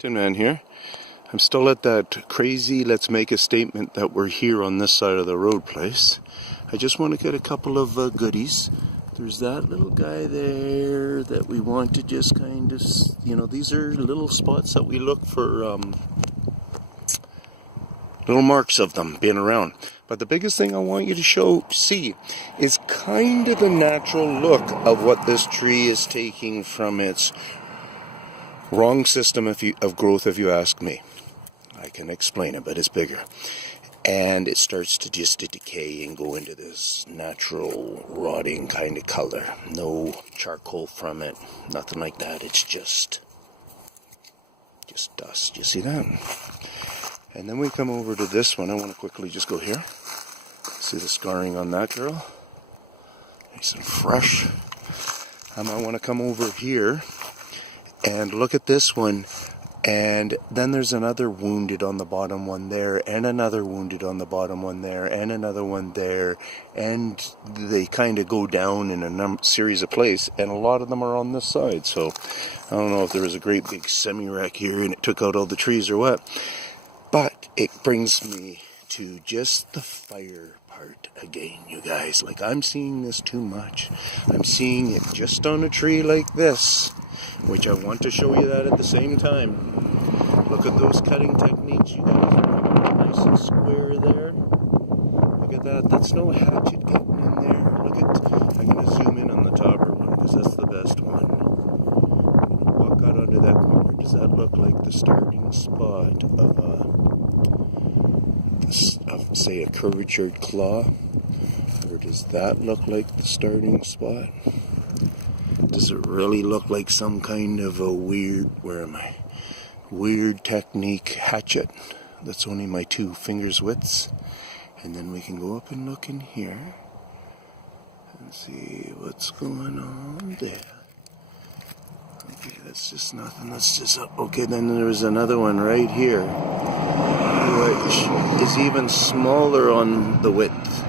Tinman here. I'm still at that crazy let's make a statement that we're here on this side of the road place. I just want to get a couple of goodies. There's that little guy there that we want to just kind of, these are little spots that we look for, little marks of them being around. But the biggest thing I want you to see is kind of the natural look of what this tree is taking from its wrong system of growth, if you ask me. I can explain it, but it's bigger. And it starts to just decay and go into this natural rotting kind of color. No charcoal from it, nothing like that. It's just dust. You see that? And then we come over to this one. I want to quickly just go here. See the scarring on that girl? Nice and fresh. I might want to come over here and look at this one, and then there's another wounded on the bottom one there, and another wounded on the bottom one there, and another one there, and they kind of go down in a series of places, and a lot of them are on this side. So I don't know if there was a great big semi-wreck here and it took out all the trees or what, but it brings me to just the fire part again, you guys. Like, I'm seeing this too much. I'm seeing it just on a tree like this, which I want to show you that at the same time. Look at those cutting techniques, you guys. Nice and square there. Look at that. That's no hatchet getting in there. I'm going to zoom in on the topper one because that's the best one. Walk out onto that corner. Does that look like the starting spot of say a curvatured claw? Or does that look like the starting spot? Does it really look like some kind of a weird technique hatchet that's only my 2 fingers widths? And then we can go up and look in here and see what's going on there. Okay, that's just nothing. That's just up. Okay, then there's another one right here, which is even smaller on the width.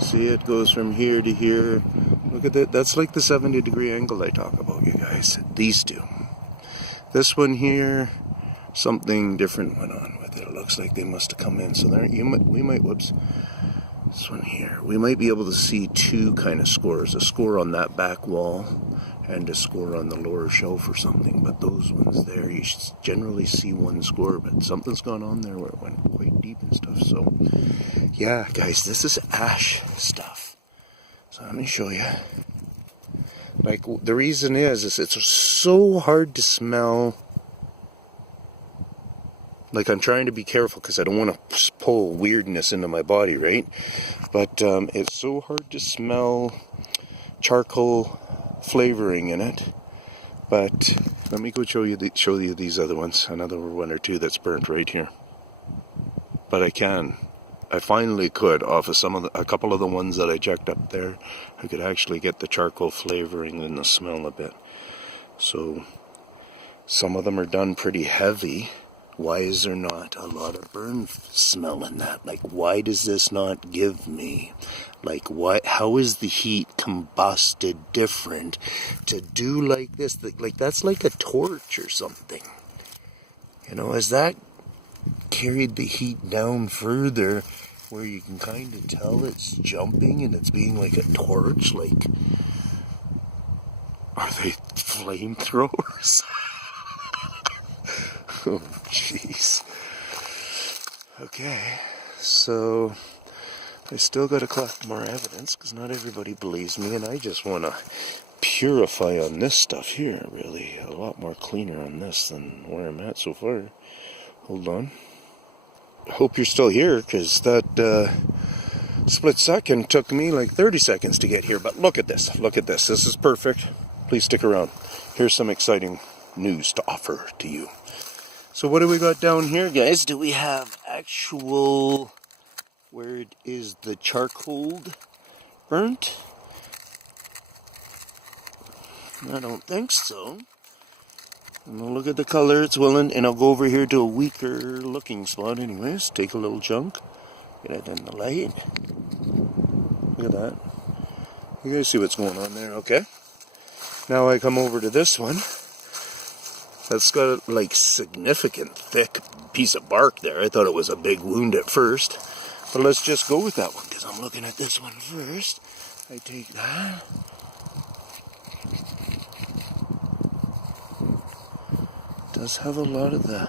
See, it goes from here to here. Look at that. That's like the 70-degree angle I talk about, you guys. These two. This one here, something different went on with it. It looks like they must have come in. So there, whoops. This one here. We might be able to see 2 kind of scores. A score on that back wall and a score on the lower shelf or something. But those ones there, you should generally see 1 score. But something's gone on there where it went quite deep and stuff. So, yeah, guys, this is ash stuff. So let me show you. Like, the reason is it's so hard to smell. Like, I'm trying to be careful because I don't want to pull weirdness into my body, right? But it's so hard to smell charcoal flavoring in it. But let me go show you these other ones. Another 1 or 2 that's burnt right here. But I finally could, off of a couple of the ones that I checked up there, I could actually get the charcoal flavoring and the smell a bit. So some of them are done pretty heavy. Why is there not a lot of burn smell in that? Like, why does this not give me? Like, how is the heat combusted different to do like this? Like, that's like a torch or something. Has that carried the heat down further where you can kind of tell it's jumping and it's being like a torch? Like, are they flamethrowers? Oh, jeez. Okay, so I still got to collect more evidence because not everybody believes me, and I just want to purify on this stuff here, really. A lot more cleaner on this than where I'm at so far. Hold on. I hope you're still here because that split second took me like 30 seconds to get here. But look at this. Look at this. This is perfect. Please stick around. Here's some exciting news to offer to you. So what do we got down here, guys? Do we have actual... Where is the charcoal burnt? I don't think so. And we'll look at the color, it's willing, and I'll go over here to a weaker looking spot anyways. Take a little chunk. Get it in the light. Look at that. You guys see what's going on there, okay? Now I come over to this one. That's got like significant thick piece of bark there. I thought it was a big wound at first. But let's just go with that one because I'm looking at this one first. I take that. Does have a lot of the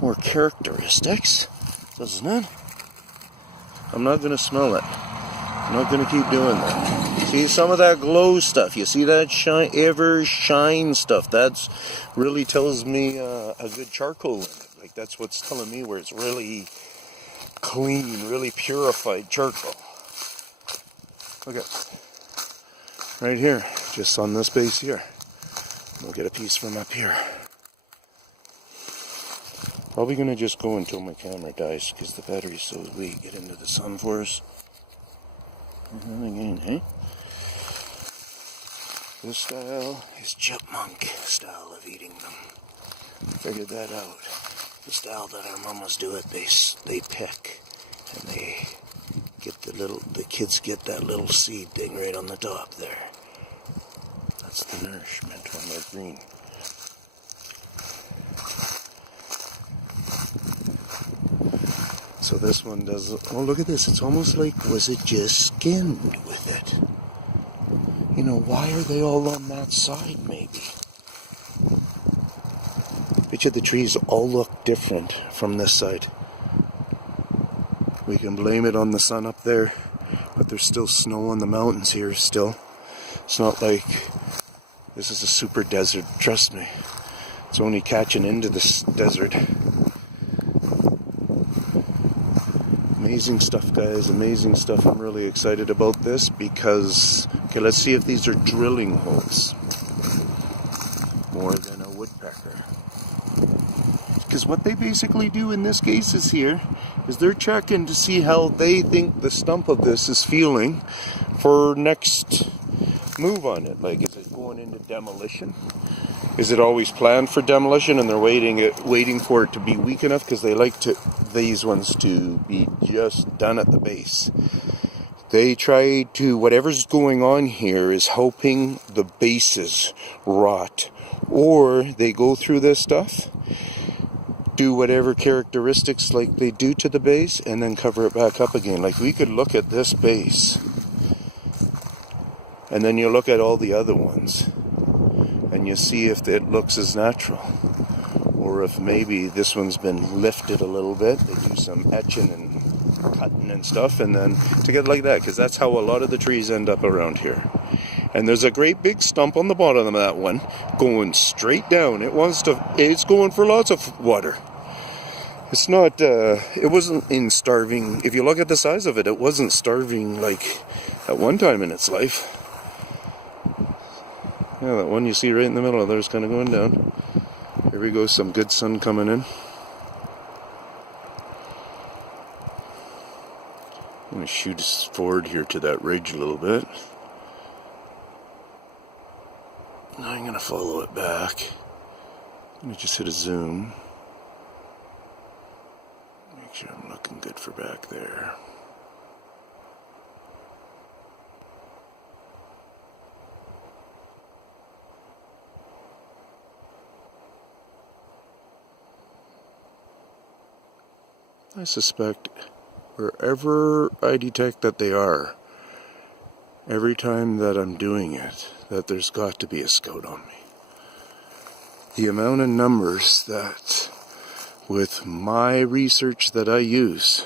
more characteristics, doesn't it? I'm not going to smell it. I'm not going to keep doing that. See some of that glow stuff. You see that shine stuff. That's really tells me a good charcoal in it. Like that's what's telling me where it's really clean, really purified charcoal. Okay. Right here, just on this base here. We'll get a piece from up here. Probably going to just go until my camera dies because the battery's so weak. Get into the sun for us. And then again, hey? This style is chipmunk style of eating them. Figured that out. The style that our mamas do it, they pick and they get the kids get that little seed thing right on the top there. That's the nourishment when they're green. So this one does, oh look at this, it's almost like, was it just skinned with it? You know, why are they all on that side maybe? Each of the trees all look different from this side. We can blame it on the sun up there, but there's still snow on the mountains here still. It's not like this is a super desert, trust me. It's only catching into this desert. Amazing stuff, guys, amazing stuff. I'm really excited about this because, okay, let's see if these are drilling holes more than a woodpecker. Because what they basically do in this case is here is they're checking to see how they think the stump of this is feeling for next move on it. Like, is it going into demolition? Is it always planned for demolition and they're waiting for it to be weak enough because they like these ones to be just done at the base. They try to, whatever's going on here is helping the bases rot. Or they go through this stuff, do whatever characteristics like they do to the base, and then cover it back up again. Like we could look at this base, and then you look at all the other ones, and you see if it looks as natural. Or if maybe this one's been lifted a little bit. They do some etching and cutting and stuff, and then to get like that, because that's how a lot of the trees end up around here. And there's a great big stump on the bottom of that one going straight down. It's going for lots of water. It's not, it wasn't in starving. If you look at the size of it, it wasn't starving like at one time in its life. Yeah, that one you see right in the middle of there is kind of going down. Here we go, some good sun coming in. I'm going to shoot us forward here to that ridge a little bit. Now I'm going to follow it back. Let me just hit a zoom. Make sure I'm looking good for back there. I suspect wherever I detect that they are, every time that I'm doing it, that there's got to be a scout on me. The amount of numbers that, with my research that I use,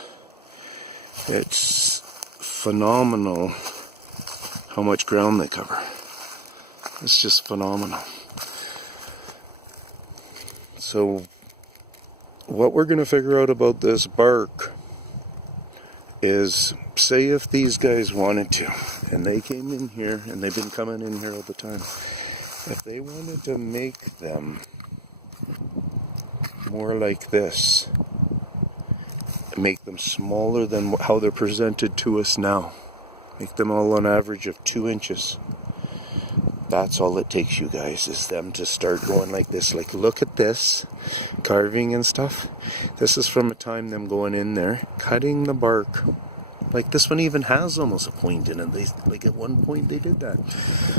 it's phenomenal how much ground they cover. It's just phenomenal. So, what we're going to figure out about this bark is, say if these guys wanted to, and they came in here, and they've been coming in here all the time, if they wanted to make them more like this, make them smaller than how they're presented to us now, make them all on average of 2 inches, that's all it takes, you guys, is them to start going like this. Like, look at this carving and stuff. This is from a time them going in there, cutting the bark. Like, this one even has almost a point in it. Like, at one point they did that.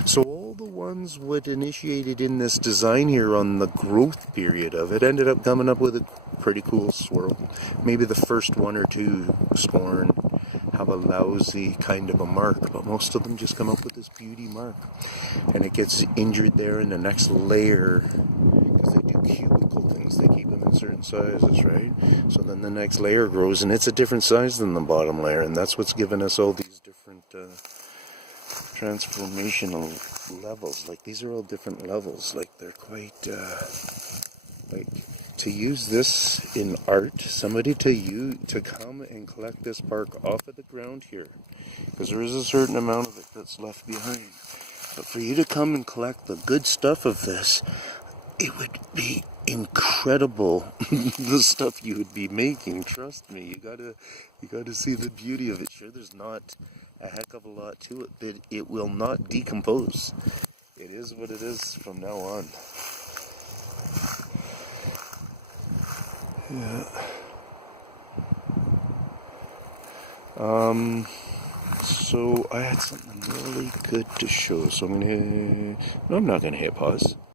So all the ones what initiated in this design here on the growth period of it ended up coming up with a pretty cool swirl. Maybe the first one or two scorn have a lousy kind of a mark, but most of them just come up with this beauty mark. And it gets injured there in the next layer, because they do cubicle things, they keep them in certain sizes, right? So then the next layer grows, and it's a different size than the bottom layer, and that's what's given us all these different transformational levels. Like, these are all different levels. Like, they're quite like, to use this in art, somebody to come and collect this bark off of the ground here, because there is a certain amount of it that's left behind, but for you to come and collect the good stuff of this, it would be incredible. The stuff you would be making, trust me. You gotta see the beauty of it. Sure, there's not a heck of a lot to it, but it will not decompose. It is what it is from now on. Yeah. So I had something really good to show, so I'm not gonna hit pause.